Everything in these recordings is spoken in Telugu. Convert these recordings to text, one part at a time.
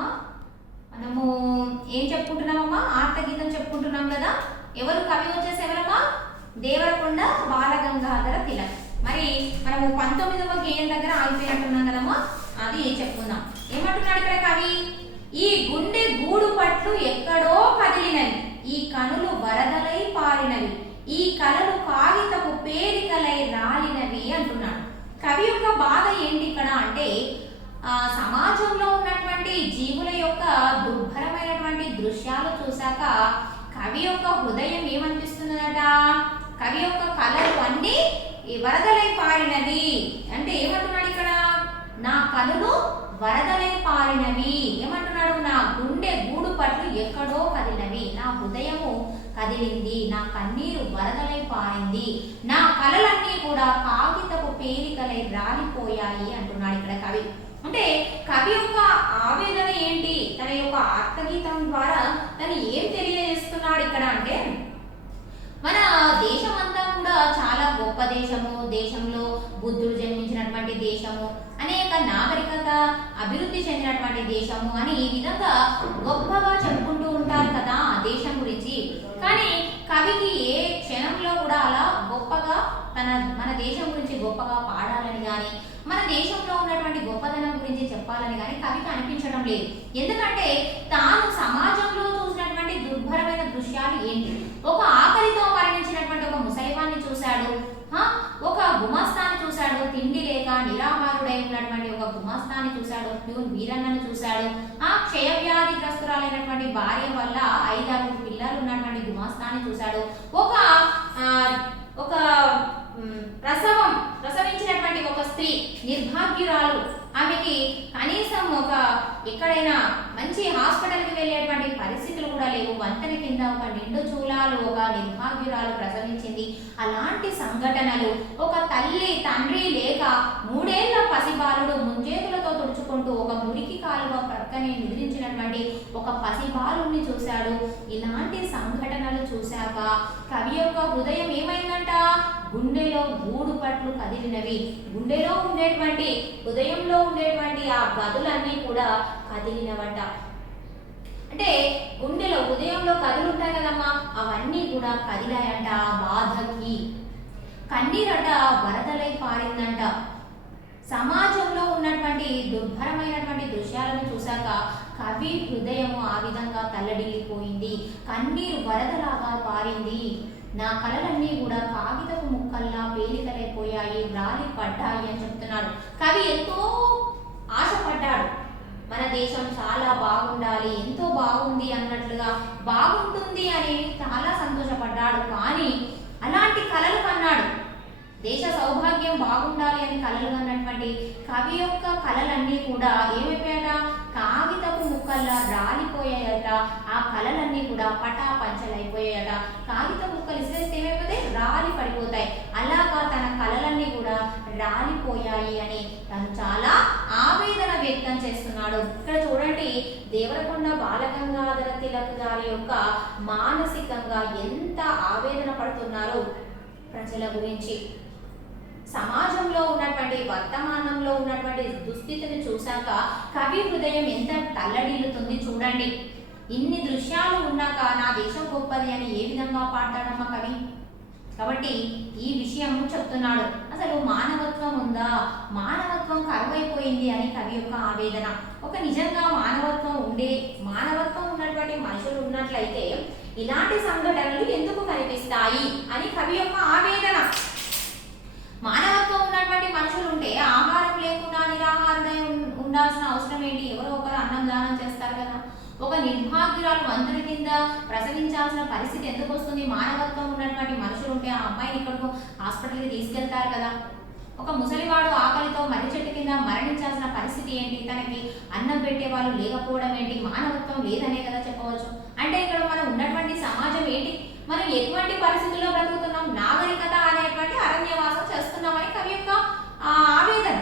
చెప్పుకుంటున్నామమ్మా? మనము ఏం చెప్పుకుంటున్నామమ్మా? ఆర్తగీతం చెప్పుకుంటున్నాం కదా. ఎవరు కవి వచ్చేసి ఎవరమ్మా? దేవరకొండ బాలగంగాధర తిలక్. మరి మనము 19వ గేయం దగ్గర ఆగిపోయినట్టున్నాం కదమ్మా, అది చెప్పుకుందాం. ఏమంటున్నాడు ఇక్కడ కవి? ఈ గుండె గూడు పట్లు ఎక్కడో కదిలినవి, ఈ కనులు వరదలై పారినవి, ఈ కలలు కాగితపు పేరికలై రాలినవి అంటున్నాడు. కవి యొక్క బాధ ఏంటి ఇక్కడ అంటే, సమాజంలో ఉన్నటువంటి జీవుల యొక్క దుర్భరమైనటువంటి దృశ్యాలు చూశాక కవి యొక్క హృదయం ఏమనిపిస్తున్నదట? కవి యొక్క కలలు అన్నీ వరదలై పారినవి అంటే ఏమంటున్నాడు ఇక్కడ? నా కనులు వరదలై పారినవి. ఏమంటున్నాడు? నా గుండె గూడు పట్లు ఎక్కడో కదిలినవి, నా హృదయము కదిలింది, నా కన్నీరు వరదలై పారింది, నా కలలన్నీ కూడా కాగితపు పేరికలై రాలిపోయాయి అంటున్నాడు ఇక్కడ కవి. అంటే కవి యొక్క ఆవేదన ఏంటి? తన యొక్క ఆర్తగీతం ద్వారా తను ఏం తెలియజేస్తున్నాడు ఇక్కడ అంటే, మన దేశం అంతా కూడా చాలా గొప్ప దేశము, దేశంలో బుద్ధుడు జన్మించినటువంటి దేశము, అనేక నాగరికత అభివృద్ధి చెందినటువంటి దేశము అని ఈ విధంగా గొప్పగా చెప్పుకుంటూ ఉంటారు కదా ఆ దేశం గురించి. కానీ కవికి ఏ క్షణంలో కూడా అలా గొప్పగా మన దేశం గురించి గొప్పగా పాడాలని కానీ, మన దేశంలో ఉన్నటువంటి గొప్పదనం గురించి చెప్పాలని కానీ కవికి అనిపించడం లేదు. ఎందుకంటే తాను సమాజంలో చూసినటువంటి దుర్భరమైన దృశ్యాలు ఏంటి? ఒక ఆకలితో మరణించినటువంటి ఒక ముసలివాన్ని చూశాడు, ఒక గుమాస్తాన్ని చూశాడు, తిండి లేక నిరాహారుడై ఉన్నటువంటి ఒక గుమాస్తాన్ని చూశాడు, ప్యూన్ వీరన్నను చూశాడు, క్షయవ్యాధిగ్రస్తురాలైనటువంటి భార్య వల్ల 5-6 పిల్లలు ఉన్నటువంటి గుమాస్తాన్ని చూశాడు, ఒక ప్రసవించినటువంటి ఒక స్త్రీ నిర్భాగ్యురాలు, ఆమెకి కనీసం ఎక్కడైనా మంచి హాస్పిటల్కి వెళ్ళేటువంటి పరిస్థితులు కూడా లేవు, వంతెన కింద ఒక నిండు చూలాలు ఒక నిర్భాగ్యురాలు ప్రసవించింది. అలాంటి సంఘటనలు, ఒక తల్లి తండ్రి లేక 3 ఏళ్ల పసిబాలుడు ముంజేతులతో తుడుచుకుంటూ ఒక మురికి కాలువ ప్రక్కనే నిద్రించినటువంటి ఒక పసిబాలుని చూశాడు. ఇలాంటి సంఘటనలు చూశాక కవి యొక్క హృదయం ఏమైందంట? గుండెలో గూడు పట్లు కదిలినవి. గుండెలో ఉండేటువంటి, హృదయంలో ఉండేటువంటి ఆ గదులన్నీ కూడా కదిలినవట. అంటే గుండెలో హృదయంలో కదులు ఉంటాయి కదమ్మా, అవన్నీ కూడా కదిలాయంట. ఆ బాధకి కన్నీరట వరదలై పారిందంట. సమాజంలో ఉన్నటువంటి దుర్భరమైనటువంటి దృశ్యాలను చూశాక కవి హృదయము ఆ విధంగా తల్లడిల్లిపోయింది, కన్నీరు వరదలాగా పారింది, నా కలలన్నీ కూడా కాగితపు ముక్కల్లా పేలికలైపోయాయి, రాలి పడ్డాయి అని చెప్తున్నాడు. కవి ఎంతో ఆశపడ్డాడు, మన దేశం చాలా బాగుండాలి, ఎంతో బాగుంది అన్నట్లుగా, బాగుంటుంది అని చాలా సంతోషపడ్డాడు. కానీ అలాంటి కలలు కన్నాడు, దేశ సౌభాగ్యం బాగుండాలి అని కలలు కన్నటువంటి కవి యొక్క కలలన్నీ కూడా ఏమైపోయాట? కాగితపు ముక్కల్లా రాలిపోయాయట. ఆ కలలన్నీ కూడా పటాపంచలైపోయాయట. కాగిత ముక్కలు ఇసిరేస్తే ఏమైపోతాయి? రాలి పడిపోతాయి. అలాగా తన కలలన్నీ కూడా రాలిపోయాయి అని తను చాలా ఆవేదన వ్యక్తం చేస్తున్నాడు. ఇక్కడ చూడండి, దేవరకొండ బాలగంగాధర తిలక్ గారి యొక్క మానసికంగా ఎంత ఆవేదన పడుతున్నారో ప్రజల గురించి. సమాజంలో ఉన్నటువంటి, వర్తమానంలో ఉన్నటువంటి దుస్థితిని చూశాక కవి హృదయం ఎంత తల్లడిల్లుతుంది చూడండి. ఇన్ని దృశ్యాలు ఉన్నాక నా దేశం గొప్పది అని ఏ విధంగా పాడతాడమ్మా కవి? కాబట్టి ఈ విషయం చెప్తున్నాడు. అసలు మానవత్వం ఉందా? మానవత్వం కరువైపోయింది అని కవి యొక్క ఆవేదన. ఒక నిజంగా మానవత్వం ఉన్నటువంటి మనుషులు ఉన్నట్లయితే ఇలాంటి సంఘటనలు ఎందుకు కనిపిస్తాయి అని కవి యొక్క ఆవేదన. మానవత్వం ఉన్నటువంటి మనుషులు ఉంటే ఆహారం లేకుండా నిరాహారుడై ఉండాల్సిన అవసరం ఏంటి? ఎవరో ఒకరు అన్నం దానం చేస్తారు కదా. ఒక నిర్భాగ్యురాలు వంతెన కింద ప్రసవించాల్సిన పరిస్థితి ఎందుకు వస్తుంది? మానవత్వం ఉన్నటువంటి మనుషులు ఉంటే ఆ అమ్మాయిని ఇక్కడికి హాస్పిటల్కి తీసుకెళ్తారు కదా. ఒక ముసలివాడు ఆకలితో మర్రి చెట్టు కింద మరణించాల్సిన పరిస్థితి ఏంటి? తనకి అన్నం పెట్టే వాళ్ళు లేకపోవడం ఏంటి? మానవత్వం లేదనే కదా చెప్పవచ్చు. అంటే ఇక్కడ మనం ఉన్నటువంటి సమాజం ఏంటి? మనం ఎటువంటి పరిస్థితుల్లో బ్రతుకుతున్నాం? నాగరికత అనేటువంటి అరణ్యవాసం చేస్తున్నామని కవి యొక్క ఆవేదన.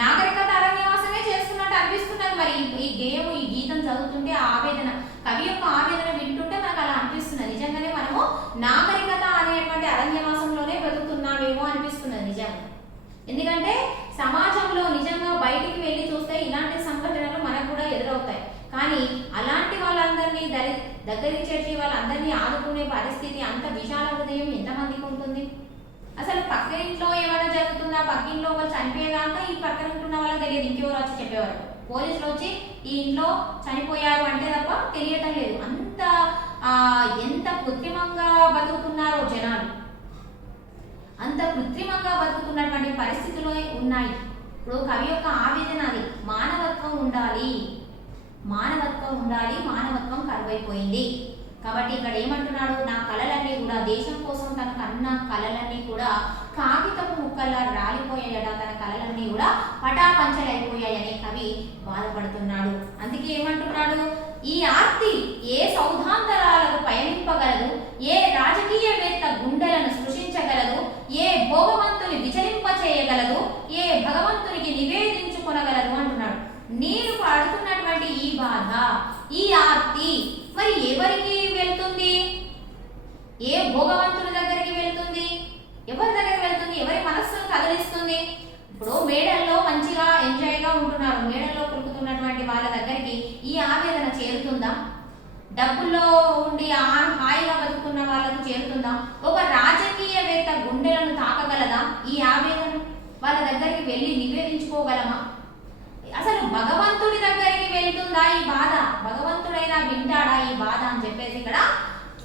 నాగరికత అరణ్యవాసమే చేస్తున్నట్టు అనిపిస్తున్నది. మరి ఈ గేయం, ఈ గీతం చదువుతుంటే ఆ ఆవేదన, కవి యొక్క ఆవేదన వింటుంటే మనకు అలా అనిపిస్తున్నది. నిజంగానే మనము నాగరికత అనేటువంటి అరణ్యవాసంలోనే బ్రతుకుతున్నామేమో అనిపిస్తున్నది నిజంగా. ఎందుకంటే సమాజంలో నిజంగా బయటికి వెళ్ళి చూస్తే ఇలాంటి సంఘటనలు మనకు కూడా దగ్గరికి చేర్చి వాళ్ళందరినీ ఆదుకునే పరిస్థితి, అంత విశాల హృదయం ఎంతమందికి ఉంటుంది? అసలు పక్క ఇంట్లో ఏమైనా జరుగుతుందా, పక్కింట్లో వాళ్ళు చనిపోయేదాకా ఈ పక్కన ఉంటున్న వాళ్ళకి తెలియదు, ఇంకెవరు వచ్చి చెప్పేవారు. పోలీసులు వచ్చి ఈ ఇంట్లో చనిపోయారు అంటే తప్ప తెలియటం లేదు. అంత ఎంత కృత్రిమంగా బతుకుతున్నారో జనాలు, అంత కృత్రిమంగా బతుకుతున్నటువంటి పరిస్థితులు ఉన్నాయి. ఇప్పుడు కవి యొక్క ఆవేదన అది. మానవత్వం ఉండాలి, మానవత్వం ఉండాలి, మానవత్వం కరువైపోయింది. కాబట్టి ఇక్కడ ఏమంటున్నాడు, నా కళలన్నీ కూడా, దేశం కోసం తన కన్న కళలన్నీ కూడా కాగితపు ముక్కల్లా రాలిపోయాయట, తన కళలన్నీ కూడా పటాపంచలైపోయాయని కవి బాధపడుతున్నాడు. అందుకే ఏమంటున్నాడు, ఈ ఆర్తి ఏ సౌధాంతరాలకు పయనింపగలదు, ఏ రాజకీయవేత్త గుండెలను స్పృశించగలదు, ఏ భోగవంతుని విచలింప చేయగలదు, ఏ భగవంతునికి నివేదించుకొనగలదు అంటున్నాడు. నేను పడుతున్నటువంటి ఈ బాధ, ఈ ఆర్తి మరి ఎవరికి వెళ్తుంది? ఏ భోగవంతుని దగ్గరికి వెళ్తుంది? ఎవరి దగ్గరికి వెళ్తుంది? ఎవరి మనస్సును కదిలిస్తుంది? ఇప్పుడు మేడల్లో మంచిగా ఎంజాయ్గా ఉంటున్నారు, మేడల్లో కులుకుతున్నటువంటి వాళ్ళ దగ్గరికి ఈ ఆవేదన చేరుతుందా? డబ్బుల్లో ఉండి హాయిగా బతుకున్న వాళ్ళకు చేరుతుందా? ఒక రాజకీయవేత్త గుండెలను తాకగలదా ఈ ఆవేదన? వాళ్ళ దగ్గరికి వెళ్ళి నివేదించుకోగలమా? అసలు భగవంతుడి దగ్గరికి వెళ్తుందా ఈ బాధ? భగవంతుడైనా వింటాడా ఈ బాధ అని చెప్పేసి ఇక్కడ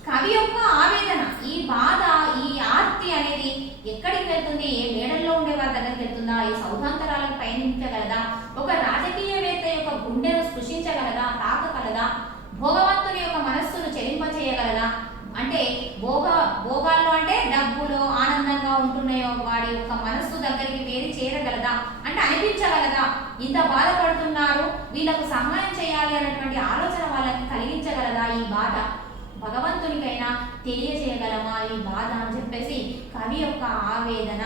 కవి యొక్క ఆవేదన. ఈ బాధ, ఈ ఆర్తి అనేది ఎక్కడికి వెళ్తుంది? ఏ మేడల్లో ఉండే వారి దగ్గరికి వెళ్తుందా? ఈ సౌధాంతరాలకు పయనించగలదా? ఒక రాజకీయవేత్త యొక్క గుండెను స్పృశించగలదా, తాకగలదా? భోగవంతుని యొక్క మనస్సును చెలింప చేయగలదా? అంటే భోగాల్లో అంటే డబ్బులో ఆనందంగా ఉంటున్నాయో వాడి యొక్క మనస్సు దగ్గరికి వేరి చేరగలదా, అంటే అనిపించగలదా? ఇంత బాధపడుతున్నారు, వీళ్ళకు సహాయం చేయాలి అనేటువంటి ఆలోచన వాళ్ళకి కలిగించగలదా ఈ బాధ? భగవంతునికైనా తెలియజేయగలమా ఈ బాధ అని చెప్పేసి కవి యొక్క ఆవేదన.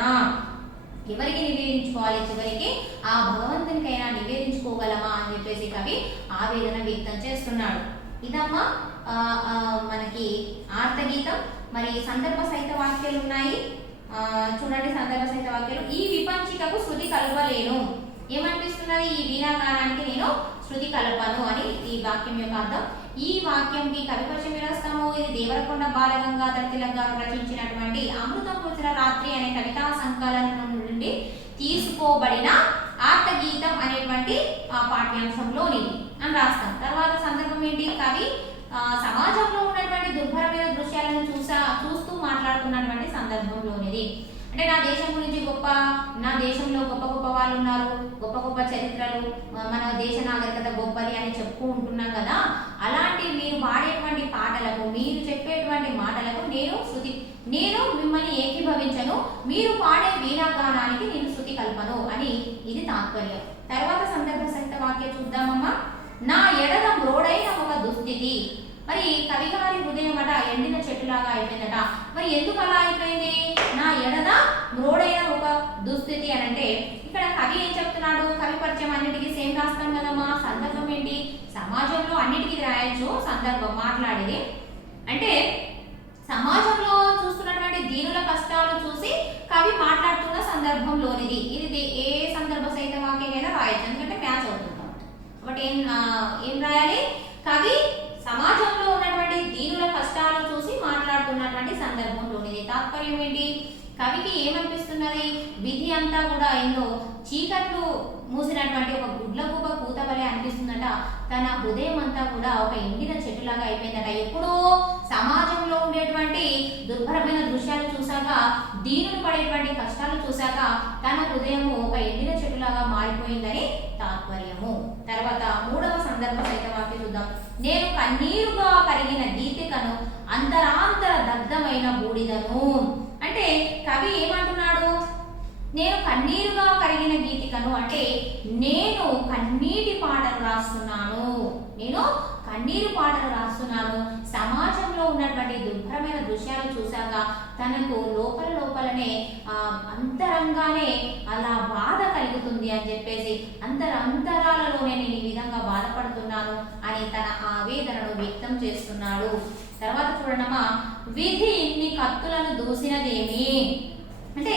ఎవరికి నివేదించుకోవాలి? చివరికి ఆ భగవంతునికైనా నివేదించుకోగలమా అని చెప్పేసి కవి ఆవేదన వ్యక్తం చేస్తున్నాడు. ఇదమ్మా మనకి ఆర్తగీతం. మరి సందర్భ సహిత వాక్యాలు ఉన్నాయి, చూడండి. సందర్భ సహిత వాక్యాలు, ఈ విపంచికకు శృతి కలపలేను. ఏమనిపిస్తున్నది? ఈ వీణాకారానికి నేను శృతి కలపను అని ఈ వాక్యం యొక్క అర్థం. ఈ వాక్యంకి కవి పరిచయం రాస్తాము. ఇది దేవరకొండ బాలగంగాధర తిలక్ గారు రచించినటువంటి అమృతం పూసిన రాత్రి అనే కవితా సంకలనం నుండి తీసుకోబడిన ఆర్తగీతం అనేటువంటి పాఠ్యాంశంలోనిది అని రాస్తాం. తర్వాత సందర్భం ఏంటి? కవి సమాజంలో ఉన్నటువంటి దుర్భరమైన దృశ్యాలను చూస్తూ మాట్లాడుతున్నటువంటి సందర్భంలోనిది. అంటే నా దేశం గురించి నా దేశంలో గొప్ప గొప్ప వాళ్ళు ఉన్నారు, గొప్ప గొప్ప చరిత్రలు, మన దేశ నాగరికత గొప్పది అని చెప్పుతూ ఉంటున్నాం కదా. అలాంటి మీరు పాడేటువంటి పాటలకు, మీరు చెప్పేటువంటి మాటలకు నేను మిమ్మల్ని ఏకీభవించను, మీరు పాడే వీణాగానానికి నేను శృతి కల్పను అని ఇది తాత్పర్యం. తర్వాత సందర్భ సహిత వాక్యం చూద్దామమ్మా. నా ఎడద మ్రోడైన ఒక దుస్థితి. మరి కవి గారి హృదయం అట ఎండిన చెట్టులాగా అయిపోయిందట. మరి ఎందుకు అలా అయిపోయింది? నా ఎడద మ్రోడైన ఒక దుస్థితి అని అంటే ఇక్కడ కవి ఏం చెప్తున్నాడు? కవి పరిచయం అన్నిటికీ సేమ్ రాస్తాం కదమ్మా. సందర్భం ఏంటి? సమాజంలో అన్నిటికీ రాయొచ్చు సందర్భం మాట్లాడేది. అంటే సమాజంలో చూస్తున్నటువంటి దీనుల కష్టాలు చూసి కవి మాట్లాడుతున్న సందర్భంలోనిది. ఇది ఏ సందర్భ సహిత వాక్యమైనా రాయొచ్చు, ఎందుకంటే మ్యాచ్ అవుతుంది కాబట్టి ఏం రాయాలి? కవి సమాజంలో ఉన్నటువంటి దీనుల కష్టాలు చూసి మాట్లాడుతున్నటువంటి సందర్భంలోనిది. తాత్పర్యం ఏంటి? కవికి ఏమనిపిస్తున్నది? విధి అంతా కూడా ఏందో చీకట్లు మూసినటువంటి ఒక గుడ్లగూబ కూత వలె అనిపిస్తుందట. తన హృదయం అంతా కూడా ఒక ఎండిన చెట్టులాగా అయిపోయిందట. ఎప్పుడో సమాజంలో ఉండేటువంటి దుర్భరమైన దృశ్యాలు చూసాక, దీనులు పడేటువంటి కష్టాలు చూసాక తన హృదయము ఒక ఎండిన చెట్టులాగా మారిపోయిందని తాత్పర్యము. తర్వాత మూడవ సందర్భ సహిత వాక్యం చూద్దాం. నేను కన్నీరుగా కరిగిన గీతికను, అంతరాంతర దగ్ధమైన బూడిదను. అంటే కవి ఏమంటున్నాడు? నేను కన్నీరుగా కరిగిన గీతికను అంటే నేను కన్నీటి పాటలు రాస్తున్నాను, నేను కన్నీరు పాటలు రాస్తున్నాను. సమాజంలో ఉన్నటువంటి దుర్భరమైన దృశ్యాలు చూశాక తనకు లోపలనే అంతరంగానే అలా బాధ కలుగుతుంది అని చెప్పేసి అంతరాలలోనే నేను ఈ విధంగా బాధపడుతున్నాను అని తన ఆవేదనను వ్యక్తం చేస్తున్నాడు. తర్వాత చూడమ్మా, విధి ఇన్ని కత్తులను దూసినదేమి. అంటే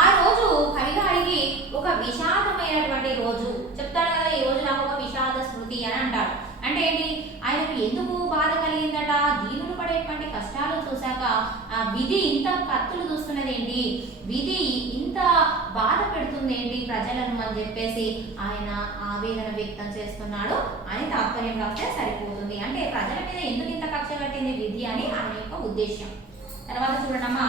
ఆ రోజు కవిగారికి ఒక విషాదమైనటువంటి రోజు. చెప్తాడు కదా, ఈ రోజు నాకు ఒక విషాద స్మృతి అని అంటాడు. అంటే ఏంటి? ఆయనకు ఎందుకు బాధ కలిగిందట? పడుతున్నటువంటి కష్టాలు చూశాక ఆ విధి ఇంత కత్తులు చూస్తున్నది ఏంటి, విధి ఇంత బాధ పెడుతుంది ఏంటి ప్రజలను అని చెప్పేసి ఆయన ఆవేదన వ్యక్తం చేస్తున్నాడు అని తాత్పర్యం రాస్తే సరిపోతుంది. అంటే ప్రజల మీద ఎందుకు ఇంత కక్ష కట్టింది విధి అని ఆయన యొక్క ఉద్దేశం. తర్వాత చూడమ్మా,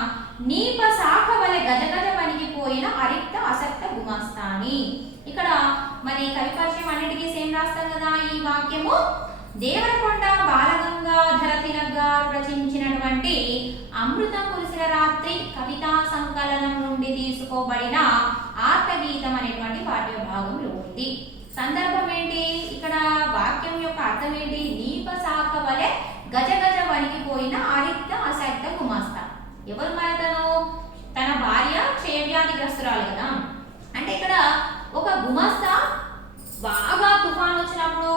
నీప శాఖ వలె గజగజ వణికిపోయిన అరిక్త అసక్త గుమాస్తాని. ఇక్కడ మరి కవి పరిచయం అన్నిటికీ సేమ్ రాస్తాం కదా. ఈ వాక్యము దేవరకొండ బాలగంగాధర తిలక్ గారు రచించినటువంటి అమృతం కురిసిన రాత్రి కవితా సంకలనం నుండి తీసుకోబడిన ఆర్తగీతం అనేటువంటి పాఠ్య భాగంలో ఉంది. సందర్భం ఏంటి, ఇక్కడ వాక్యం యొక్క అర్థం ఏంటి, నీప శాఖ వలె గజగజ వణికిపోయిన అరిక్త అసక్త గుమాస్తా. ఎవరు మరి తన భార్య క్షయవ్యాధిగ్రస్తురాలు కదా. అంటే ఇక్కడ ఒక గుమాస్తా బాగా తుఫాన్ వచ్చినప్పుడు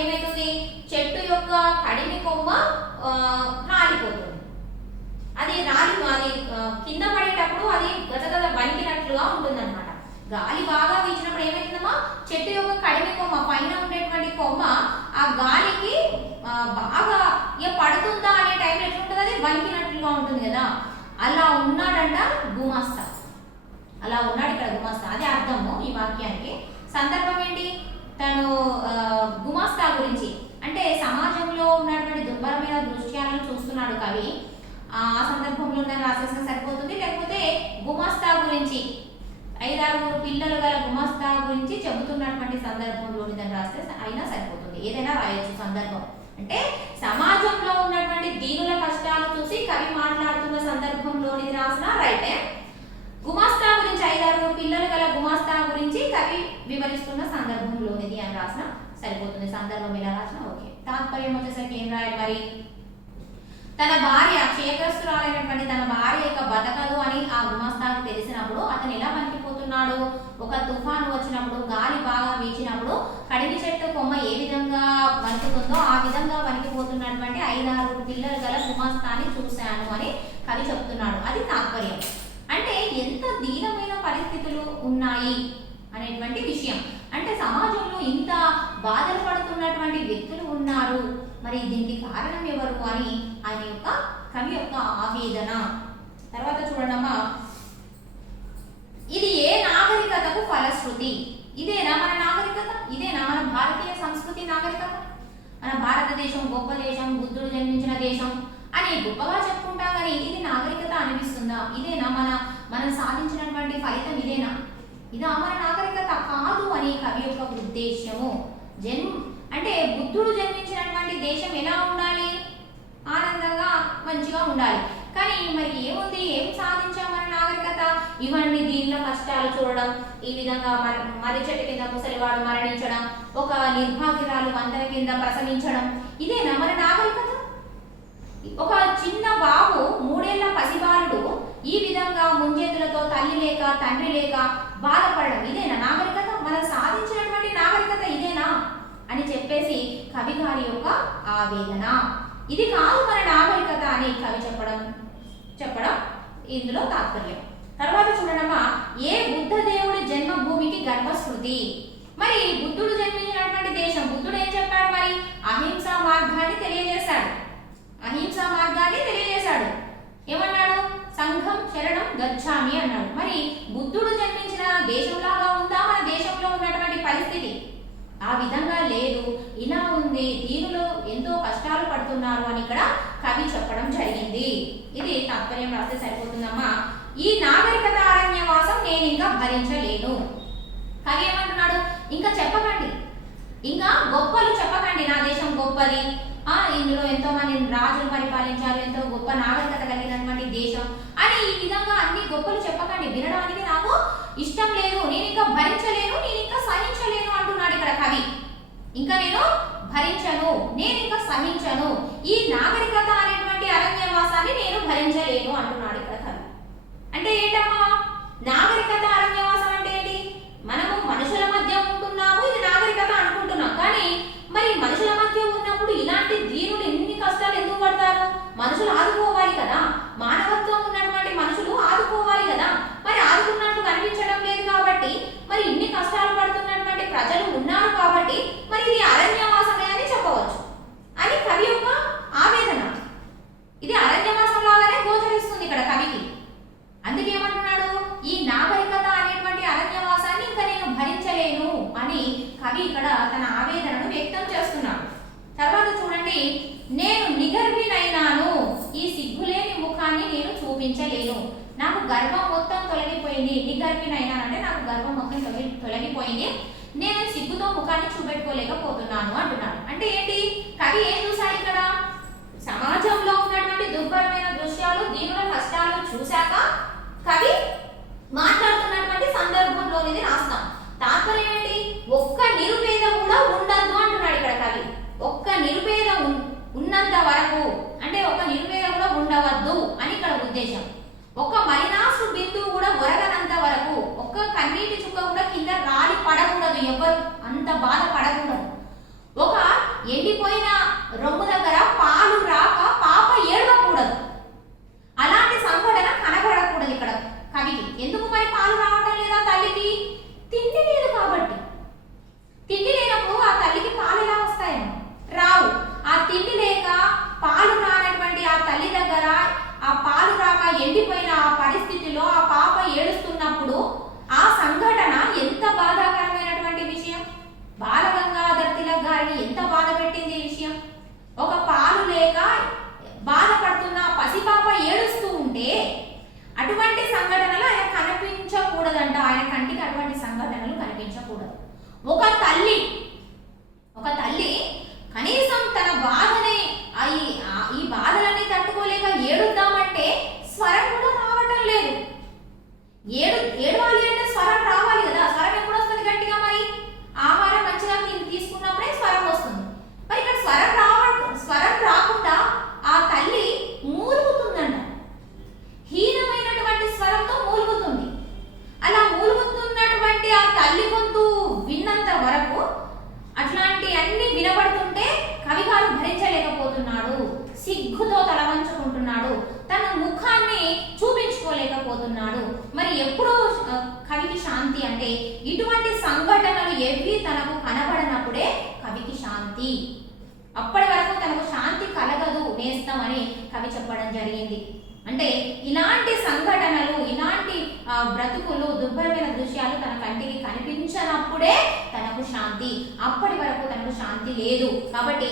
ఏమైతుంది, చెట్టు యొక్క కడిమి కొమ్మ రాలిపోతుంది. అది కింద పడేటప్పుడు అది గజగజ వణికినట్లుగా ఉంటుంది అనమాట. గాలి బాగా వీచినప్పుడు ఏమైతుందమ్మా, చెట్టు యొక్క కడిమి కొమ్మ పైన ఉండేటువంటి కొమ్మ ఆ గాలికి బాగా పడుతుందా అనే టైంలో ఎట్లుంటుంది, అది వణికినట్లుగా ఉంటుంది కదా. అలా ఉన్నాడంట గుమాస్తా, అలా ఉన్నాడు ఇక్కడ గుమాస్తా. అది అర్థము ఈ వాక్యానికి. సందర్భం ఏంటి, తను గుమాస్తా గురించి అంటే సమాజంలో ఉన్నటువంటి దుర్భరమైన దృశ్యాలను చూస్తున్నాడు కవి. ఆ సందర్భంలో రాసేసిన సరిపోతుంది. లేకపోతే గుమాస్తా గురించి 5-6 పిల్లలు గల గుమాస్తా గురించి చెబుతున్నటువంటి సందర్భంలోని దాన్ని రాస్తే అయినా సరిపోతుంది. ఏదైనా రాయొచ్చు సందర్భం. అంటే సమాజంలో ఉన్నటువంటి దీనుల కష్టాలు చూసి కవి మాట్లాడుతున్న సందర్భంలోని రాసిన రైటే. గుమాస్తా గురించి 5-6 పిల్లలు గల గుమాస్తా గురించి కవి వివరిస్తున్న సందర్భంలోనిది అని రాసిన సరిపోతుంది. సందర్భం ఇలా రాసిన ఓకే. తాత్పర్యం వచ్చేసరికి ఏం రాయాలి మరి, తన భార్య క్షయగ్రస్తురాలైనటువంటి తన భార్య యొక్క బతకదు అని ఆ గుమాస్తాకు తెలిసినప్పుడు అతను ఎలా వణికిపోతున్నాడు, ఒక తుఫాను వచ్చినప్పుడు గాలి బాగా వీచినప్పుడు కడిమి చెట్టు కొమ్మ ఏ విధంగా వణుకుతుందో ఆ విధంగా వణికిపోతున్నటువంటి 5-6 పిల్లలు గల గుమాస్తాని చూశాను అని కవి చెప్తున్నాడు. అది తాత్పర్యం. అంటే ఎంత దీనమైన పరిస్థితులు ఉన్నాయి అనేటువంటి విషయం. అంటే సమాజంలో ఇంత బాధలు పడుతున్నటువంటి వ్యక్తులు ఉన్నారు, మరి దీనికి కారణం ఎవరు అని ఆయన యొక్క కవి యొక్క ఆవేదన. తర్వాత చూడమ్మా, ఇది ఏ నాగరికతకు ఫలశ్రుతి. ఇదేనా మన నాగరికత, ఇదేనా మన భారతీయ సంస్కృతి నాగరికత. మన భారతదేశం గొప్ప దేశం, బుద్ధుడు జన్మించిన దేశం అని గొప్పగా చెప్పుకుంటాం, కానీ ఇది నాగరికత అనిపిస్తుందా, ఇదేనా మనం సాధించినటువంటి ఫలితం, ఇదేనా, ఇదా మన నాగరికత కాదు అని కవి యొక్క ఉద్దేశము. అంటే బుద్ధుడు జన్మించినటువంటి దేశం ఎలా ఉండాలి, ఆనందంగా మంచిగా ఉండాలి. కానీ మరి ఏముంది, ఏం సాధించాం మన నాగరికత, ఇవన్నీ దీనిలో కష్టాలు చూడడం, ఈ విధంగా మర్రి చెట్టు కింద ముసలివాడు మరణించడం, ఒక నిర్భాగ్యురాలు వంతెన కింద ప్రసవించడం, ఇదేనా మన నాగరికత. ఒక చిన్న బాబు 3 ఏళ్ల పసిబాలుడు ఈ విధంగా ముంజేతులతో తల్లి లేక తండ్రి లేక బాధపడడం, ఇదేనా నాగరికత, మనం సాధించినటువంటి నాగరికత ఇదేనా అని చెప్పేసి కవి గారి యొక్క ఆవేదన. ఇది కాదు మన నాగరికత అని కవి చెప్పడం ఇందులో తాత్పర్యం. తర్వాత చూడడమా, ఏ బుద్ధ దేవుడి జన్మభూమికి గర్భస్మృతి. మరి బుద్ధుడు జన్మించినటువంటి దేశం, బుద్ధుడు ఏం చెప్పాడు, మరి అహింసా మార్గాన్ని తెలియజేశాడు. ఏమన్నాడు, సంఘం శరణం గచ్ఛామి అన్నాడు. మరి బుద్ధుడు జన్మించిన దేశంలాగా ఉందా మన దేశంలో ఉన్నటువంటి పరిస్థితి? ఆ విధంగా లేదు, ఇలా ఉంది, దీనిలో ఎంతో కష్టాలు పడుతున్నారు అని ఇక్కడ కవి చెప్పడం జరిగింది. ఇది తాత్పర్యం రాస్తే సరిపోతుందమ్మా. ఈ నాగరికత అరణ్యవాసం నేను ఇంకా భరించలేను. కవి ఏమంటున్నాడు, ఇంకా చెప్పకండి, ఇంకా గొప్పలు చెప్పకండి, నా దేశం గొప్పది, ఇందులో ఎంతో మంది రాజులు పరిపాలించారు, ఎంతో గొప్ప నాగరికత కలిగినటువంటి దేశం అని ఈ విధంగా అన్ని గొప్పలు చెప్పకండి, వినడానికి నాకు ఇష్టం లేదు, నేను ఇంకా భరించలేను, నేను ఇంకా సహించలేను అంటున్నాడు ఇక్కడ కవి. ఇంకా నేను భరించను, నేను ఇంకా సహించను, ఈ నాగరికత అనేటువంటి అరణ్యవాసాన్ని నేను భరించలేను అంటున్నాడు ఇక్కడ కవి. అంటే ఏంటమ్మా నాగరికత అరణ్యవాసం అంటే ఏంటి? మనము మనుషుల మధ్య ఉంటున్నాము, ఇది నాగరికత అనుకుంటున్నాం, కానీ మరి మనుషుల మధ్య ఉన్నప్పుడు ఇలాంటి దీనులు ఎన్ని కష్టాలు ఎందుకు పడతారు? మనుషులు ఆదుకోవాలి కదా, మానవత్వం ఉన్నటువంటి మనుషులు ఆదుకోవాలి కదా, మరి ఆదుకున్నట్లు కనిపించడం లేదు కాబట్టి, మరి ఇన్ని కష్టాలు పడుతున్నటువంటి ప్రజలు ఉన్నారు కాబట్టి మరి ఇది అరణ్యవాసమే అని చెప్పవచ్చు అని కవి యొక్క ఆవేదన. కవి ఇక్కడ తన ఆవేదనను వ్యక్తం చేస్తున్నాడు. తర్వాత చూడండి, నేను నిగర్వినైనాను, ఈ సిగ్గులేని ముఖాన్ని నేను చూపించలేను, నాకు గర్వం మొత్తం తొలగిపోయింది. నిగర్వినైనానంటే నాకు గర్వం మొత్తం తొలగిపోయింది, నేను సిగ్గుతో ముఖాన్ని చూపెట్టుకోలేకపోతున్నాను అంటున్నాడు. అంటే ఏంటి, కవి ఏం చూశాడు ఇక్కడ, సమాజంలో ఉన్నటువంటి దుర్భరమైన దృశ్యాలు, దీనుల కష్టాలు చూశాక కవి మాట్లాడుతున్నటువంటి సందర్భంలోనిది రాస్తాం. తాత్పర్యం ఏంటి, ఒక్క నిరుపేద కూడా ఉండద్దు అంటున్నాడు ఇక్కడ కవి. ఒక్క నిరుపేద ఉన్నంత వరకు, అంటే ఒక నిరుపేద కూడా ఉండవద్దు అని ఇక్కడ ఉద్దేశం. ఒక్క మలినాసు బిందువు కూడా ఒరగనంత వరకు, ఒక్క కన్నీటి చుక్క కూడా కింద రాలి పడకూడదు, ఎవరు అంత బాధ పడకూడదు. ఒక ఎండిపోయిన రొమ్ము దగ్గర పాలు రాక పాప ఏడవకూడదు, అలాంటి సంఘటన కనబడకూడదు ఇక్కడ కవికి. ఎందుకు మరి పాలు రావటం లేదా తల్లికి, తిండి లేదు కాబట్టి. తిండి లేనప్పుడు ఆ తల్లికి పాలు ఎలా వస్తాయేమో, రావు. ఆ తిండి లేక పాలు రానటువంటి ఆ తల్లి దగ్గర ఆ పాలు రాక ఎండిపోయిన ఆ పరిస్థితిలో ఆ పాప ఏడుస్తున్నప్పుడు ఆ సంఘటన ఎంత బాధాకరమైనటువంటి విషయం. బాలగంగాధర్ తిలక్ గారిని ఎంత బాధ పెట్టింది ఈ విషయం. ఒక పాలు లేక బాధపడుతున్న పసిపాప ఏడుస్తూ ఉంటే అటువంటి సంఘటనలు ఆయన కనిపించకూడదంట, ఆయన కంటికి అటువంటి సంఘటనలు కనిపించకూడదు. ఒక తల్లి కనీసం తన బాధని ఈ బాధలన్నీ తట్టుకోలేక ఏడుద్దామంటే స్వరం కూడా రావటం లేదు. ఏడవాలి అంటే స్వరం రావాలి కదా, స్వరం ఎప్పుడు వస్తుంది గట్టిగా, మరి ఆహారం మంచిగా తీసుకున్నప్పుడే స్వరం వస్తుంది. మరి ఇక్కడ స్వరం రాకుండా ఆ తల్లి మూలుగుతుందంట, హీనమైనటువంటి స్వరంతో మూలుగుతుంది. అలా మూలుగుతున్నటువంటి ఆ తల్లి గొంతు విన్నంత వరకు అట్లాంటి అన్ని వినబడుతుంటే కవిగారు భరించలేకపోతున్నాడు, సిగ్గుతో తలవంచుకుంటున్నాడు, తన ముఖాన్ని చూపించుకోలేకపోతున్నాడు. మరి ఎప్పుడు కవికి శాంతి అంటే ఇటువంటి సంఘటనలు ఏవి తనకు కనబడినప్పుడే కవికి శాంతి. అప్పటి వరకు తనకు శాంతి కలగదు నేస్తామని కవి చెప్పడం జరిగింది. అంటే ఇలాంటి సంఘటనలు, ఇలాంటి బ్రతుకులు, దుర్భరమైన దృశ్యాలు తన కంటికి కనిపించినప్పుడే తనకు శాంతి, అప్పటి వరకు తనకు శాంతి లేదు. కాబట్టి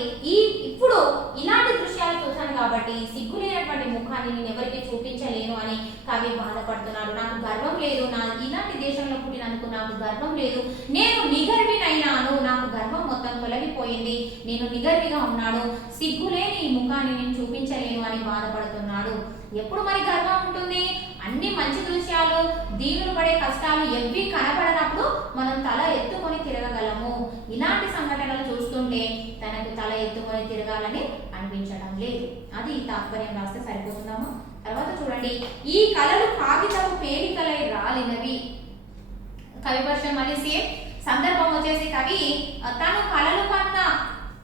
ఇప్పుడు ఇలాంటి దృశ్యాలు చూశాను కాబట్టి సిగ్గులేనటువంటి ముఖాన్ని నేను ఎవరికి చూపించలేను అని కవి బాధపడుతున్నాడు. నాకు గర్వం లేదు, ఇలాంటి దేశంలో పుట్టినందుకు నాకు గర్వం లేదు, నేను నిగర్వినైనాను, నాకు గర్వం మొత్తం తొలగిపోయింది, నేను నిగర్విగా ఉన్నాను, సిగ్గులేని ఈ ముఖాన్ని నేను చూపించలేను అని బాధపడుతున్నాడు. ఎప్పుడు మరి గర్వం ఉంటుంది, అన్ని మంచి దృశ్యాలు, దీనులు పడే కష్టాలు ఎవ్వి కనపడనప్పుడు మనం తల ఎత్తుకొని తిరగగలము. ఇలాంటి సంఘటనలు చూస్తుంటే తనకు తల ఎత్తుకొని తిరగాలని అనిపించడం లేదు. అది తాత్పర్యం రాస్తే సరిపోతుందామా. తర్వాత చూడండి, ఈ కళలు కాగితపు పేలికలై రాలినవి. కవి వర్షం మళ్ళీ సేమ్ సందర్భం వచ్చేసి కవి తను కళలు కన్నా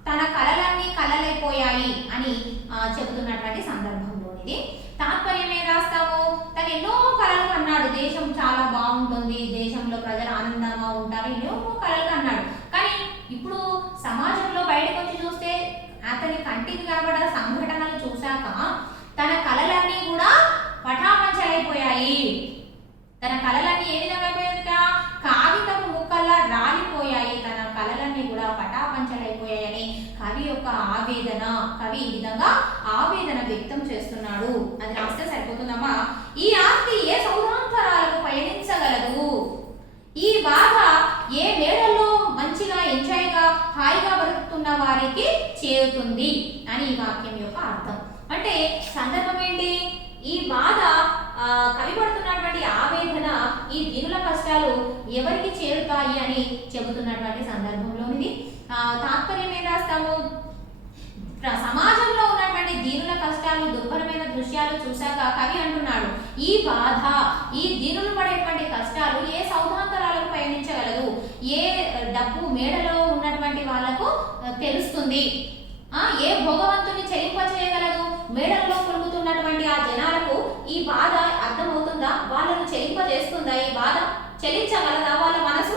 తన కళలన్నీ కళలైపోయాయి అని చెబుతున్నటువంటి సందర్భంలోనిది. తాత్పర్యం ఏం రాస్తాము, తను ఎన్నో కళలు కన్నాడు, దేశం చాలా బాగుంటుంది, దేశంలో ప్రజలు ఆనందంగా ఉంటారు, ఎన్నో కళలు కన్నాడు. కానీ ఇప్పుడు సమాజంలో బయటకు వచ్చి చూస్తే అతని కంటికి కనబడే సంఘటనలు చూశాక తన కళలన్నీ కూడా పటాపంచలైపోయాయి. తన కళలన్నీ ఏ విధంగా కాగితపు ముక్కల్లా రాలిపోయాయి, తన కళలన్నీ కూడా పటాపంచలైపోయాయని కవి యొక్క ఆవేదన, కవి ఈ విధంగా ఆవేదన వ్యక్తం చేస్తున్నాడు. అది రాస్తే సరిపోతుందమ్మా. ఈ ఆస్తి ఏ సౌరాంతరాలకు పయనించగలదు, ఈ బాధ ఏ మేడల్లో మంచిగా ఎంజాయ్గా హాయిగా బతుకుతున్న వారికి చేరుతుంది అని ఈ వాక్యం యొక్క అర్థం. అంటే సందర్భం ఏంటి, ఈ బాధ కవి పడుతున్నటువంటి ఆవేదన, ఈ దీనుల కష్టాలు ఎవరికి చేరుతాయి అని చెబుతున్నటువంటి సందర్భంలోనిది. తాత్పర్యం ఏం రాస్తాము, సమాజంలో ఉన్నటువంటి దీనుల కష్టాలు, దుర్భరమైన దృశ్యాలు చూశాక కవి అంటున్నాడు, ఈ బాధ, ఈ దీనులు పడేటువంటి కష్టాలు ఏ సౌధాంతరాలకు పయనించగలదు, ఏ డబ్బు మేడలో ఉన్నటువంటి వాళ్లకు తెలుస్తుంది, ఏ భోగవంతుని చెలింపచేయగలదు, మేడల్లో కొలుగుతున్నటువంటి ఆ జనాలకు ఈ బాధ అర్థమవుతుందా, వాళ్ళను చెలింపజేస్తుందా, ఈ బాధ చెలించగలదా వాళ్ళ మనసు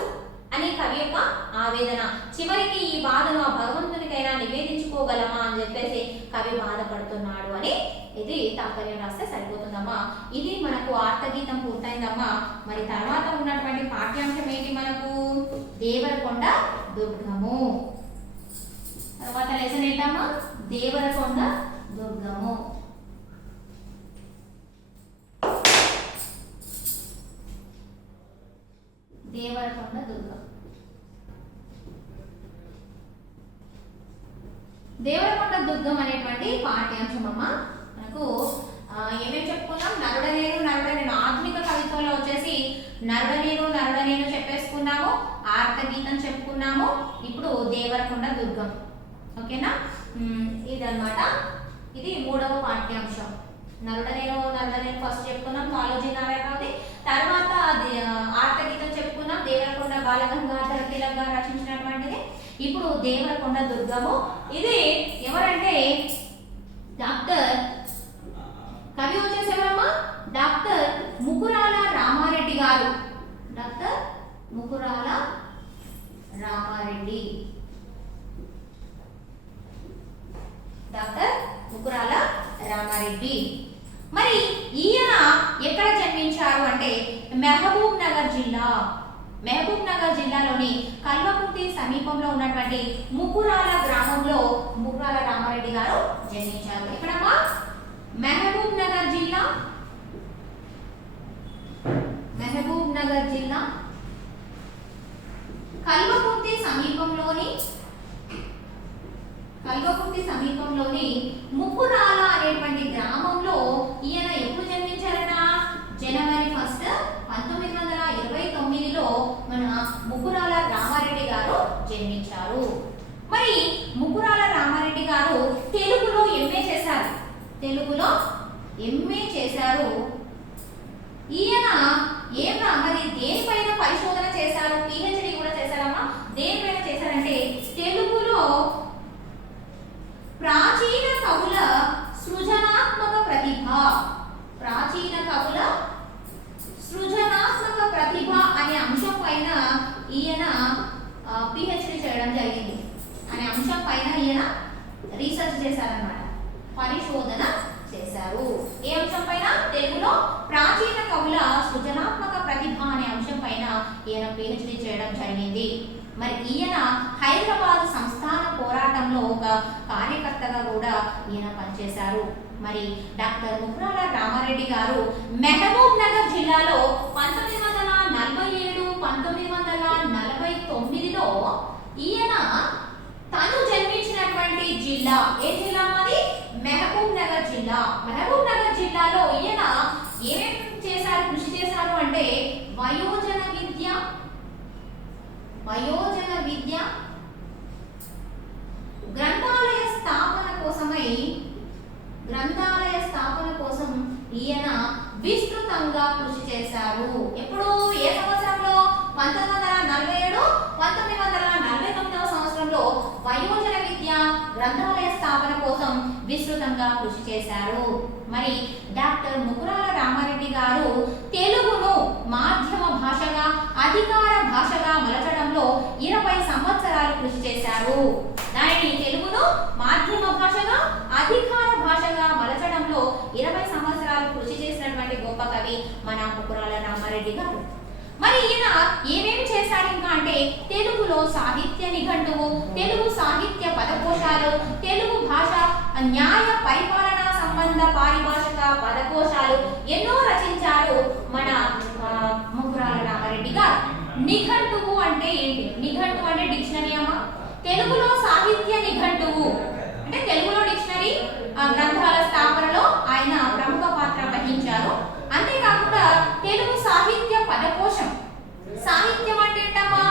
అని కవి యొక్క ఆవేదన. చివరికి ఈ బాధను ఆ భగవంతునికైనా నివేదించుకోగలమా అని చెప్పేసి కవి బాధపడుతున్నాడు అని ఇది తాత్పర్యం రాస్తే సరిపోతుందమ్మా. ఇది మనకు ఆర్తగీతం పూర్తయిందమ్మా. మరి తర్వాత ఉన్నటువంటి పాఠ్యాంశం ఏంటి మనకు, దేవరకొండ దుర్గము. తర్వాత లెసన్ ఏంటమ్మా? దేవరకొండ దుర్గము. దేవరకొండ దుర్గం. దేవరకొండ దుర్గం అనేటువంటి పాఠ్యాంశం అమ్మ. మనకు ఏమేమి చెప్పుకున్నాం? నరుడనేను ఆధునిక కవిత్వంలో వచ్చేసి నరుడనేను చెప్పేసుకున్నాము, ఆర్తగీతం చెప్పుకున్నాము. ఇప్పుడు దేవరకొండ దుర్గం. ఓకేనా? ఇదన్నమాట. ఇది 3వ పాఠ్యాంశం. నరుడనేను ఫస్ట్ చెప్పుకున్నాం, కాళోజీ నారాయణరావుది. తర్వాత ఆర్తగీతం చెప్పుకున్నాం, దేవరకొండ బాలగంగాధర తిలక్ గారు రచించినటువంటిది. ఇప్పుడు దేవరకొండ దుర్గము. ఇది ఎవరంటే డాక్టర్ కవి వచ్చేసి ఎవరమ్మా? డాక్టర్ ముకురాల రామారెడ్డి గారు. డాక్టర్ ముకురాల రామారెడ్డి. డాక్టర్ ముకురాల రామారెడ్డి. మరి ఈయన ఎక్కడ జన్మించారు అంటే మహబూబ్ నగర్ జిల్లాలోని కల్వకుర్తి సమీపంలో ఉన్నటువంటి ముకురాల గ్రామంలో ముకురాల రామారెడ్డి గారు జన్మించారు. ఎక్కడమ్మా? మహబూబ్ నగర్ జిల్లా కల్వకుర్తి సమీపంలోని ముకురాల అనేటువంటి గ్రామంలో ఈయన ఎప్పుడు జన్మించారట? జనవరి 1, 1929లో మన ముకురాల రామారెడ్డి గారు జన్మించారు. మరి ముకురాల రామారెడ్డి గారు తెలుగులో ఎంఏ చేశారు. ఈయన మరి దేనిపైన పరిశోధన చేశారు? పిహెచ్డి కూడా చేశారమ్మా. దేనిపైన చేశారంటే తెలుగులో ప్రాచీన కవుల సృజనాత్మక ప్రతిభ అనే అంశం పైన ఈయన పిహెచ్డి చేయడం జరిగింది. అనే అంశం పైన ఈయన రీసెర్చ్ చేశారన్నమాట, పరిశోధన చేశారు. ఏ అంశం పైన? తెలుగులో ప్రాచీన కవుల సృజనాత్మక ప్రతిభ అనే అంశం పైన ఈయన పిహెచ్డి చేయడం జరిగింది. మరి ఈయన హైదరాబాద్ సంస్థాన పోరాటంలో ఒక కార్యకర్తగా కూడా ఈయన పనిచేశారు. మరి డాక్టర్ ముకురాల రామారెడ్డి గారు మహబూబ్ నగర్ జిల్లాలో 1947, 1949లో ఈయన తను జన్మించినటువంటి జిల్లా ఏ జిల్లా మాది? మహబూబ్ నగర్ జిల్లా. మహబూబ్ నగర్ జిల్లాలో ఈయన ఏమేమి కృషి చేశారు అంటే వయోజన విద్య గ్రంథాలయ స్థాపన కోసం ఈయన విస్తృతంగా కృషి చేశారు. ఎప్పుడు? ఏ సంవత్సరంలో? 1947, 1949వ సంవత్సరంలో వయోజన విద్య గ్రంథాలయ స్థాపన కోసం విస్తృతంగా కృషి చేశారు. మరి డాక్టర్ ముకురాల రామారెడ్డి గారు తెలుగును మాధ్యమ భాషగా, అధికార భాషగా మలచడంలో 20 సంవత్సరాలు కృషి చేశారు. దానిని తెలుగును మాధ్యమ భాషగా, అధికార భాషగా మలచడంలో 20 సంవత్సరాలు కృషి చేసినటువంటి గొప్ప కవి మన ముకురాల రామారెడ్డి గారు. మరి ఈయన ఏమేమి చేశారు ఇంకా అంటే తెలుగులో సాహిత్య నిఘంటువు, తెలుగు సాహిత్య పదకోశాలు, తెలుగు భాష న్యాయ పరిపాలనా సంబంధ పారిభాషిక పదకోశాలు ఎన్నో రచించారు మన ముకురాల రామారెడ్డి గారు. నిఘంటువు అంటే ఏంటి? నిఘంటువు అంటే డిక్షనరీ అమ్మా. తెలుగులో సాహిత్య నిఘంటువు అంటే తెలుగులో డిక్షనరీ గ్రంథాల స్థాపనలో ఆయన ప్రముఖ పాత్ర వహించారు. అంతేకాకుండా తెలుగు సాహిత్య పదకోశం. సాహిత్యం అంటే ఏంటమ్మా?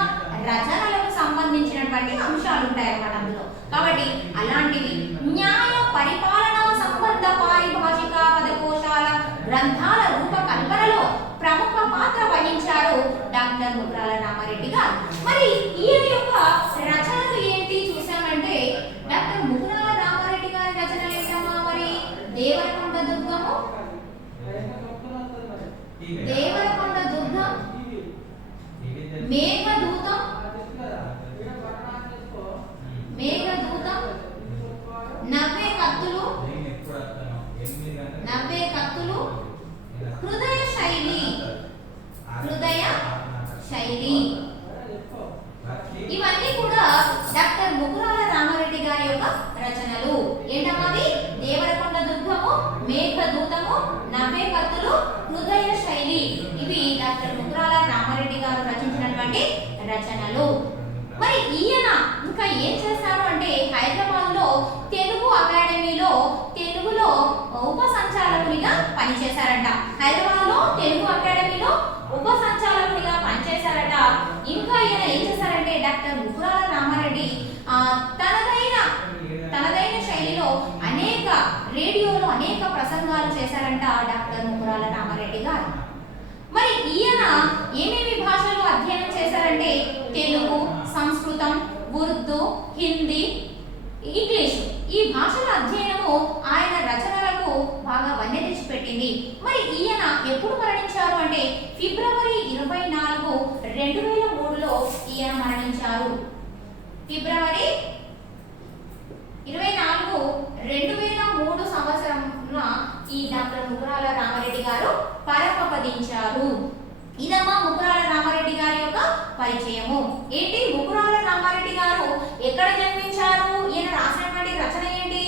రచనలకు సంబంధించినటువంటి అంశాలు ఉంటాయన్నమాట అందులో. కాబట్టి అలాంటివి న్యాయ పరిపాలనా సంబంధ పారిభాషిక పదకోశాల గ్రంథాల రూపకల్పనలో ప్రముఖ పాత్ర వహించారు డాక్టర్ ముకురాల రామారెడ్డి గారు. మరి ఈయన యొక్క రచనలు ఏంటి చూసామంటే డాక్టర్ ముకురాల రామారెడ్డి గారి రచనలు ఏంటమ్మా? మరి దేవరకొండ దుర్గం, మేఘదూతం, మరి ఈయన ఇంకా ఏం చేశారు అంటే హైదరాబాద్లో తెలుగు అకాడమీలో తెలుగులో ఉప సంచాలకునిగా పనిచేశారంట. హైదరాబాద్లో తెలుగు అకాడమీలో ఉప సంచాలకునిగా పనిచేశారట. ఇంకా ఈయన ఏం చేశారంటే డాక్టర్ ముకురాల రామారెడ్డి తనదైన శైలిలో అనేక రేడియోలో అనేక ప్రసంగాలు చేశారంట డాక్టర్ ముకురాల రామారెడ్డి గారు. మరి ఈయన ఏమేమి భాషలు అధ్యయనం చేశారంటే తెలుగు, సంస్కృతం, ఉర్దూ, హిందీ, ఇంగ్లీష్ ఈ భాషల అధ్యయనము ఆయన రచనలకు బాగా వన్నె తెచ్చిపెట్టింది. మరి ఈయన ఎప్పుడు మరణించారు అంటే ఫిబ్రవరి 24, 2003లో ఈయన మరణించారు. ఫిబ్రవరి 24, 2003 సంవత్సరంలో ఈ డాక్టర్ ముకురాల రామారెడ్డి గారు పరమపదించారు. ఇదమ్మా ముకురాల రామారెడ్డి గారి యొక్క పరిచయము. ఏంటి ముకురాల రామారెడ్డి గారు ఎక్కడ జన్మించారు? ఈయన రాసినటువంటి రచన ఏంటి?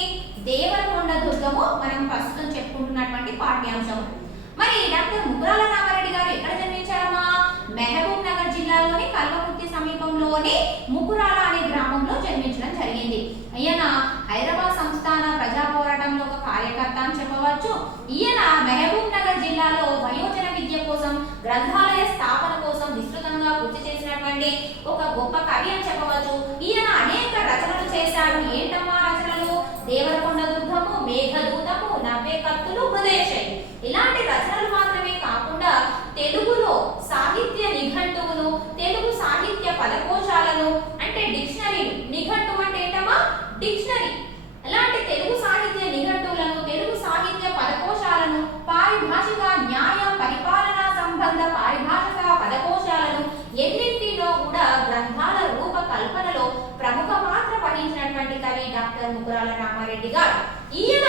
దేవరకొండ దుర్గము మనం ప్రస్తుతం చెప్పుకుంటున్నటువంటి పాఠ్యాంశం. మరి డాక్టర్ ముకురాల రామారెడ్డి గారు ఎక్కడ జన్మించారమ్మా? మహబూబ్ నగర్ జిల్లాలోని కల్వకుర్తి సమీపంలోని ముకురాల అనే గ్రామంలో జన్మించడం జరిగింది. ఈయన హైదరాబాద్ సంస్థాన ప్రజా పోరాటంలో ఒక కార్యకర్త అని చెప్పవచ్చు. ఈయన మహబూబ్ నగర్ జిల్లాలో వయోజన విద్య కోసం, గ్రంథాలయ స్థాపన కోసం విస్తృతంగా కృషి చేసినటువంటి ఒక గొప్ప కవి అని చెప్పవచ్చు. ఈయన అనేక రచనలు చేశారు. ఏంటమ్మా రచనలు? దేవరకొండ దుర్గము, మేఘదూతము, 90 కత్తులు, హృదయశైలి ఇలాంటి రచనలు మాత్రమే కాకుండా తెలుగులో సాహిత్య నిఘంటువును, తెలుగు సాహిత్య పదకోశాలను అంటే డిక్షనరీ. నిఘంటువు అంటే ఏంటమ్మా? డిక్షనరీ. అలాంటి తెలుగు సాహిత్య నిఘంటువులను, తెలుగు సాహిత్య పదకోశాలను, పారిభాషిక న్యాయ పరిపాలన సంబంధ పారిభాషిక పదకోశాలను ఎన్నింటిలో కూడా గ్రంథాల రూపకల్పనలో ప్రముఖ పాత్ర వహించినటువంటి కవి డాక్టర్ ముకురాల రామారెడ్డి గారు. ఈయన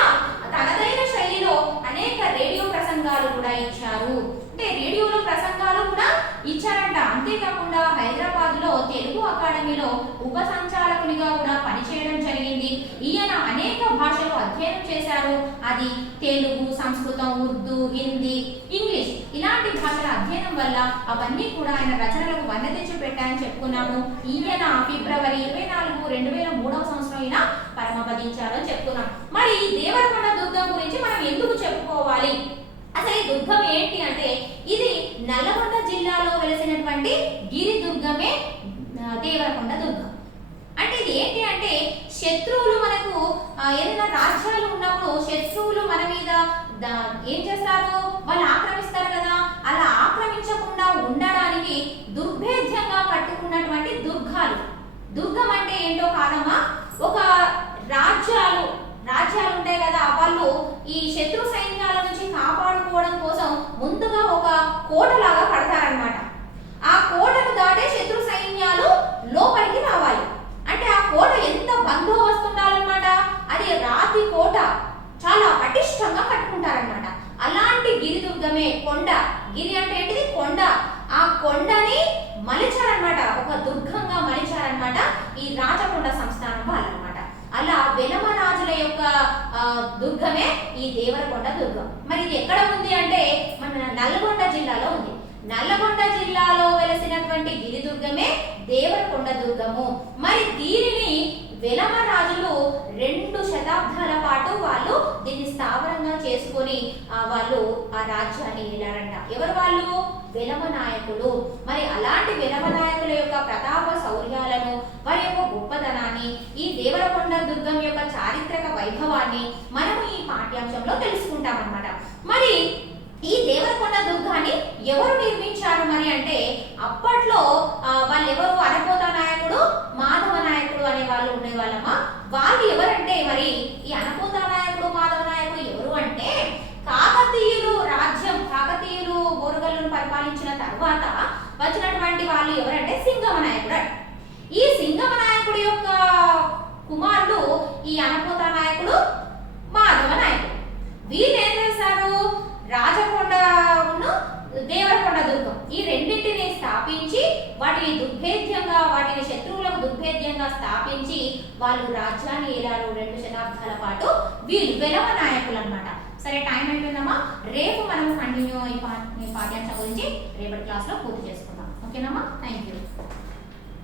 తనదైన శైలిలో అనేక రేడియో ప్రసంగాలు కూడా ఇచ్చారు. అంటే రేడియోలో ప్రసంగాలు కూడా ఇచ్చారంట. అంతేకాకుండా హైదరాబాద్ లో తెలుగు అకాడమీలో ఉప సంచాలకునిగా కూడా పనిచేయడం జరిగింది. ఈయన అనేక భాషలు అధ్యయనం చేశారు. అది తెలుగు, సంస్కృతం, ఉర్దూ, హిందీ, ఇంగ్లీష్ ఇలాంటి భాషల అధ్యయనం వల్ల అవన్నీ కూడా ఆయన రచనలకు వన్నె తెచ్చి పెట్టారని చెప్పుకున్నాము. ఈయన ఫిబ్రవరి 24, 2003 సంవత్సరం ఈయన పరమపదించారని చెప్పుకున్నాం. మరి ఈ దేవరకొండ దుర్గం గురించి మనం ఎందుకు చెప్పుకోవాలి? అసలు ఈ దుర్గం ఏంటి అంటే ఇది నల్లగొండ జిల్లాలో వెలిసినటువంటి గిరి దుర్గమే దేవరకొండ దుర్గం. అంటే ఇది ఏంటి అంటే శత్రువులు మనకు ఏదైనా రాజ్యాలు ఉన్నప్పుడు శత్రువులు మన మీద ఏం చేస్తారు? వాళ్ళు ఆక్రమిస్తారు కదా. అలా ఆక్రమించకుండా ఉండడానికి దుర్భేద్యంగా కట్టుకున్నటువంటి దుర్గాలు. దుర్గం అంటే ఏంటో కాదమ్మా, ఒక రాజ్యాలు ఉంటాయి కదా, వాళ్ళు ఈ శత్రు సైన్యాల నుంచి కాపాడుకోవడం కోసం ముందుగా ఒక కోటలాగా కడతారనమాట. ఆ కోటను దాటే శత్రు సైన్యాలు లోపలికి రావాలి అంటే ఆ కోట ఎంత బందోబస్తు ఉండాలన్నమాట. అది రాతి కోట, చాలా పటిష్టంగా కట్టుకుంటారనమాట. అలాంటి గిరి దుర్గమే కొండ. గిరి అంటే ఏంటిది? కొండ. ఆ కొండని మలిచారనమాట, ఒక దుర్గంగా మలిచారనమాట ఈ రాచకొండ సంస్థానం వాళ్ళనమాట. అలా వెలమ రాజుల యొక్క దుర్గమే ఈ దేవరకొండ దుర్గం. మరి ఇది ఎక్కడ ఉంది అంటే మన నల్గొండ జిల్లాలో ఉంది. నల్లగొండ జిల్లాలో వెలసినటువంటి గిరి దుర్గమే దేవరకొండ దుర్గము. మరి దీనిని వెలమ రాజులు 2 శతాబ్దాల పాటు వాళ్ళు దీన్ని స్థావరంగా చేసుకొని వాళ్ళు ఆ రాజ్యాన్ని ఏలారంట. ఎవరు వాళ్ళు? వెలమ నాయకులు. మరి అలాంటి వెలమ నాయకుల యొక్క ప్రతాప శౌర్యాలను, వారి యొక్క గొప్పతనాన్ని, ఈ దేవరకొండ దుర్గం యొక్క చారిత్రక వైభవాన్ని మనము ఈ పాఠ్యాంశంలో తెలుసుకుంటామన్నమాట. మరి ఈ దేవరకొండ దుర్గాన్ని ఎవరు నిర్మించారు మరి అంటే అప్పట్లో వాళ్ళు ఎవరు? అనపోత నాయకుడు, మాధవ నాయకుడు అనే వాళ్ళు ఉండేవాళ్ళమ్మా. వాళ్ళు ఎవరంటే మరి ఈ అనపోత నాయకుడు, మాధవ నాయకుడు ఎవరు అంటే కాకతీయులు రాజ్యం, కాకతీయులు ఓరుగల్లును పరిపాలించిన తర్వాత వచ్చినటువంటి వాళ్ళు ఎవరంటే సింగమ నాయకుడు. ఈ సింగమ నాయకుడి యొక్క కుమారుడు ఈ అనపోత నాయకుడు, మాధవ నాయకుడు. వీళ్ళు ఏం చేశారు? రాచకొండను దేవరకొండ దుర్గం ఈ రెండింటిని స్థాపించి వాటిని శత్రువులకు దుర్భేద్యంగా స్థాపించి వాళ్ళు రాజ్యాన్ని ఏలారు 2 శతాబ్దాల పాటు. వీళ్ళు వెలమ నాయకులు అన్నమాట. సరే, టైం అయిపోయిందమ్మా. రేపు మనం కంటిన్యూ ఈ పాఠ్యాంశం గురించి రేపటి క్లాస్లో పూర్తి చేసుకుందాం. ఓకేనమ్మా? Thank you.